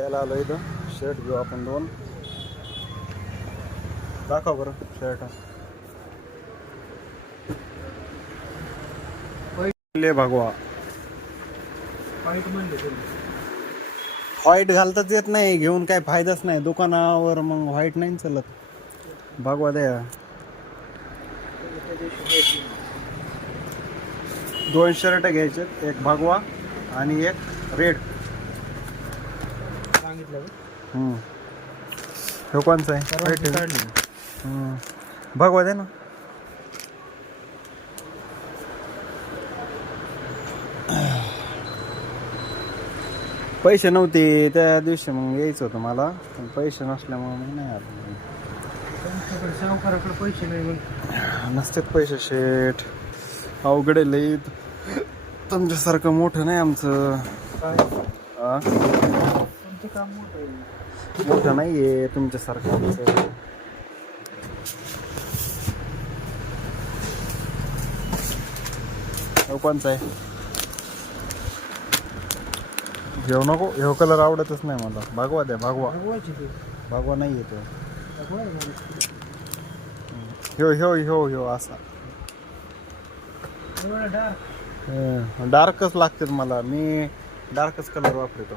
यायला आलो इथं शर्ट घेऊ आपण दोन. दाखव बरं शर्ट. भगवा व्हाईट घालताच येत नाही, घेऊन काय फायदाच नाही दुकानावर. मग व्हाईट नाही चालत. भगवा द्या. 2 शर्ट घ्यायचे, एक भगवा आणि एक रेड. हे कोणचा आहे? भगवा दे ना. पैसे नव्हते त्या दिवशी, मग यायचं होतं मला, पण पैसे नसल्यामुळे मग नाही आलो. पैसे नाही नसतेच पैसे शेठ. अवघड लई. तुमच्यासारखं मोठं नाही आमचं. काम मोठं नाही आहे तुमच्यासारखं आमचं. कोणचा आहे? घेऊ नको, ह्यो कलर आवडतच नाही मला. भगवा द्या. भगवा नाही येतो. ह्यो असा डार्कच लागते मला. मी डार्कच कलर वापरतो.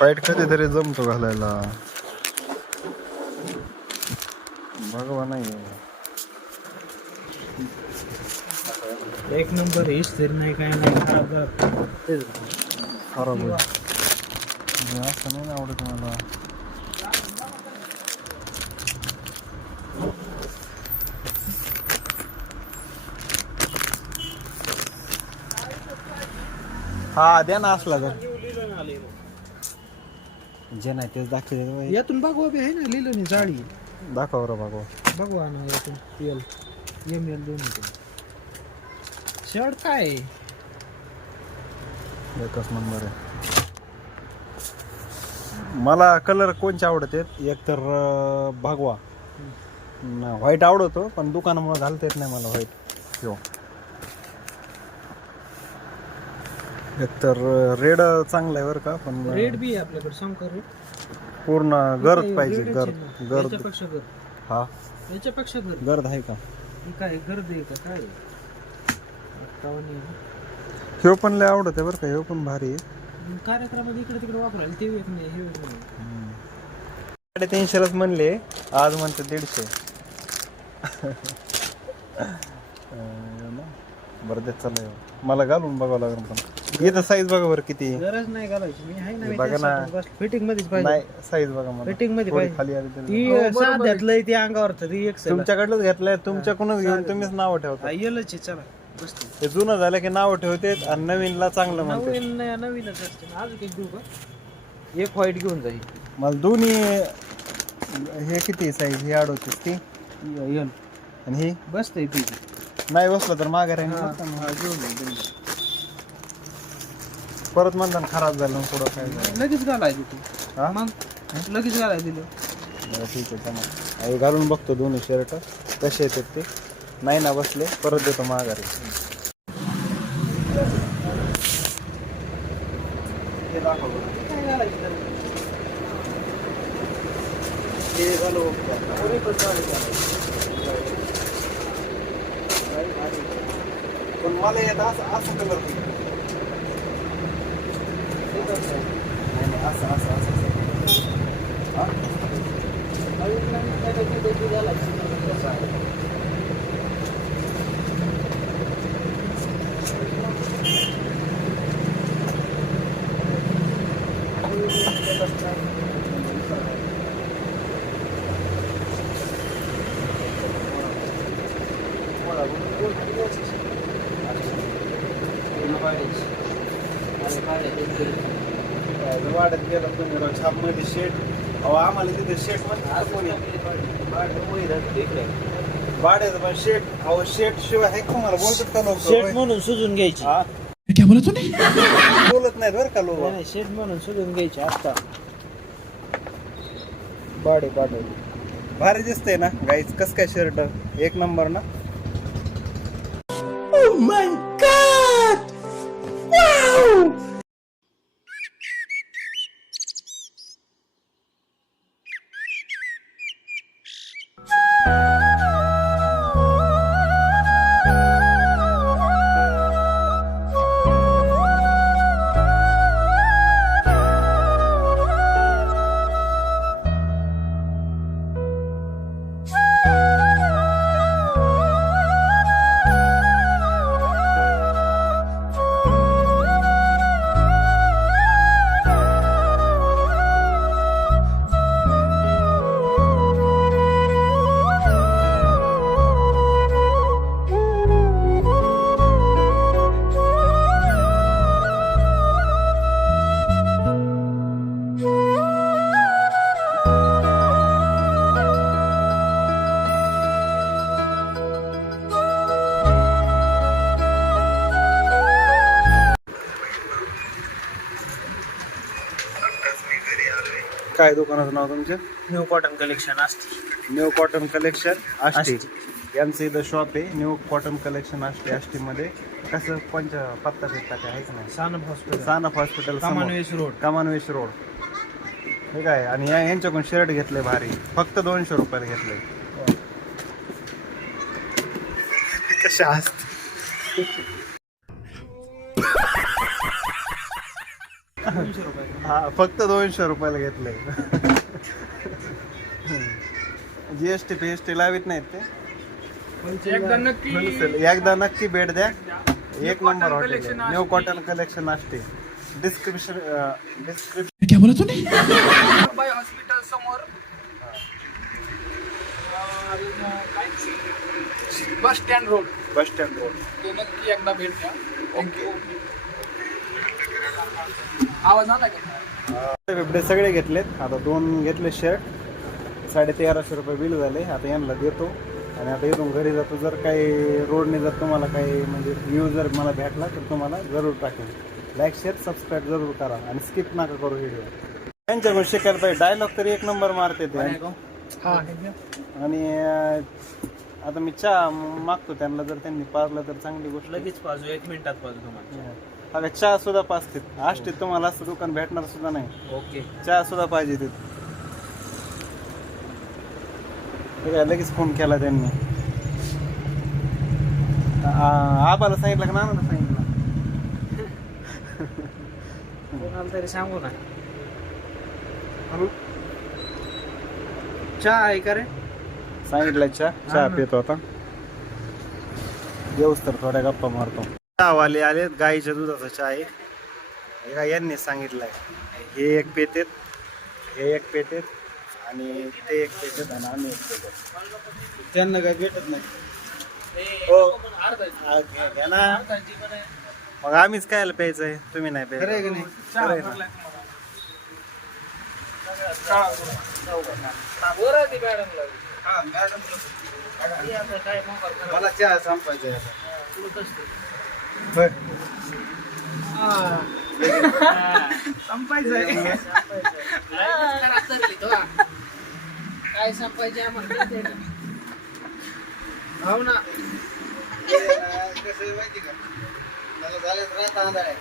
व्हाईट कधीतरी जमतो घालायला. भगवा नाही. एक नंबर हिस्ट्री नाही, काय नाही. खराब होईल. असं नाही आवडत मला. हा द्या ना असला तर. जे नाही तेच दाखवते. यातून भगवा बी आहे ना, लिहिलं नाही जाळी. दाखव बरं भगवा. भगवा ना यातून ML दोन्ही शर्ट काय एकच नंबर आहे. मला कलर कोणचे आवडत आहेत? एक तर भगवा. व्हाईट आवडतो, पण दुकानामुळे घालता येत नाही मला व्हाईट. हो. एक तर रेड चांगला आहे बरं का, पण रेड बी आहे आपल्याकडे. शंकर पूर्ण गर्द पाहिजे. गर्द. याच्यापेक्षा गर्द. हा याच्यापेक्षा गर्द. गर्द आहे का? काय गर्द आहे का काय? ह्यो पण लय आवडत आहे बरं का. ह्यो पण भारी आहे. कार्यक्रमात इकडे तिकडे वापरायला ते एक नाही, हे एक नाही. 350 म्हणले, आज म्हणते 150. बरं देत चाललंय. मला घालून बघावं लागेल. पण इथं साईज बघा बरं किती. गरज नाही घालायची. मी आहे ना, बघा ना. फिटिंग मध्येच पाहिजे. नाही साईज बघा मला. फिटिंग मध्ये पाहिजे. खाली आली ती साध्यातलंय ती अंगावर ती एक तुमच्याकडलंच घेतलंय. तुमच्याकडूनच घेऊन तुम्हीच नाव ठेवता. येलच चला. ते जुनं झालं की नाव ठेवते आणि नवीनला चांगलं म्हणते. नवीनच असते. अजून एक देऊ का? एक व्हाईट घेऊन जाईल. मला दोन्ही. हे किती साईज? ही 38 ती यल आणि ही बसते ती. नाही बसलं तर मागे घेऊन परत म्हणतात खराब झालं थोडं काय. लगेच घालायचं तू. हा मग लगेच घालायला दिलं. ठीक आहे चला. घालून बघतो दोन्ही शर्ट कसे येतात ते. नाही ना बसले परत देतो माघारी. पण मला येत असं कलर असं वाढत गेलं तुम्ही छापमध्ये शेट. अहो आम्हाला तिथे शेट मध्ये भाड्याचं पण शेट, अहो शेट शिवाय आहे का तुम्हाला बोलतात का लोक? शेट म्हणून सुजून घ्यायची. बोलत नाहीत बरं का लोक. नाही शेट म्हणून सुजून घ्यायची आता. भाडे भारी दिसतंय ना गाईच. कस काय शर्ट एक नंबर ना. काय दुकानाचं नाव तुमचं? न्यू कॉटन कलेक्शन असते. New cotton collection Ashti. Ashti. यांचं इथं शॉप आहे न्यू कॉटन कलेक्शन आष्टी. आष्टीमध्ये कसं पत्ता भेटता काय आहे का नाही? Sanap hospital, Sanap hospital Kamanvesh road. Kamanvesh road. ठीक आहे. आणि यांच्याकडून शर्ट घेतले भारी, फक्त 200 रुपयाला घेतले. कशा असते? 200 रुपये. हा फक्त 200 रुपयाला घेतले. जीएसटी पीएसटी लावित नाहीत ते. एकदा नक्की भेट द्या. एक नंबर हॉटेल आहे new cotton collection Ashti. Description क्या बोला तूने? बाय हॉस्पिटल समोर बस स्टँड रोड. ते नक्की एकदा भेट द्या. थँक्यू. आवाज आला का? बिबडे सगळे घेतलेत. आता 2 घेतले शर्ट. 1350 रुपये बिल झाले. आता यांना देतो आणि आता इथून घरी जातो. जर काही रोडने जर तुम्हाला काही म्हणजे व्ह्यू जर मला भेटला तर तुम्हाला जरूर टाकेल. लाईक शेअर सबस्क्राईब जरूर करा आणि स्किप नका करू व्हिडिओ. त्यांच्याकडून शिकायला पाहिजे. डायलॉग तरी एक नंबर मारते ते. आणि आता मी चहा मागतो त्यांना. जर त्यांनी पाजलं तर चांगली गोष्ट. लगेच पाजू, 1 मिनिटात पाजू तुम्हाला. अगं चहा सुद्धा पाजतात. आष्टीत तुम्हाला असं दुकान भेटणार सुद्धा नाही. ओके. चहा सुद्धा पाहिजे तिथे. लगेच फोन केला त्यांनी. आबाला सांगितलं का नानाला सांगितलं? कोणाला तरी सांगू ना. चहा आहे का रे? सांगितलं चहा पितो आता. येऊस तर थोड्या गप्पा मारतो. चहावाले आले. गाईच्या दुधाचा चहा आहे. हे काय यांनी सांगितलंय. हे एक पेतेत, हे एक पेतेत आणि ते एक पेतेत आणि आम्ही एक पेतेत. त्यांना काय भेटत नाही. हो घ्या ना. मग आम्हीच कायला प्यायचंय, तुम्ही नाही प्यायचं. खरं आहे की नाही? खरं आहे ना. मला चहा संपायचा आहे काय संपायचे आम्हाला? हो ना. कसं माहिती का, मला झालं रात अंधार आहे.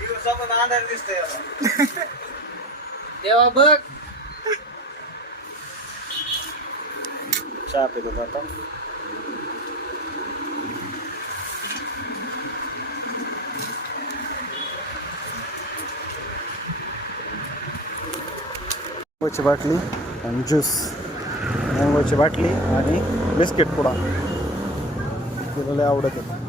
दिवसामध्ये अंधार दिसतंय आता. तेव्हा बघ. चहा पितो आता. मँगोची बाटली आणि ज्यूस. मँगोची बाटली आणि बिस्किट पुडा. तुला लय आवडत होतं.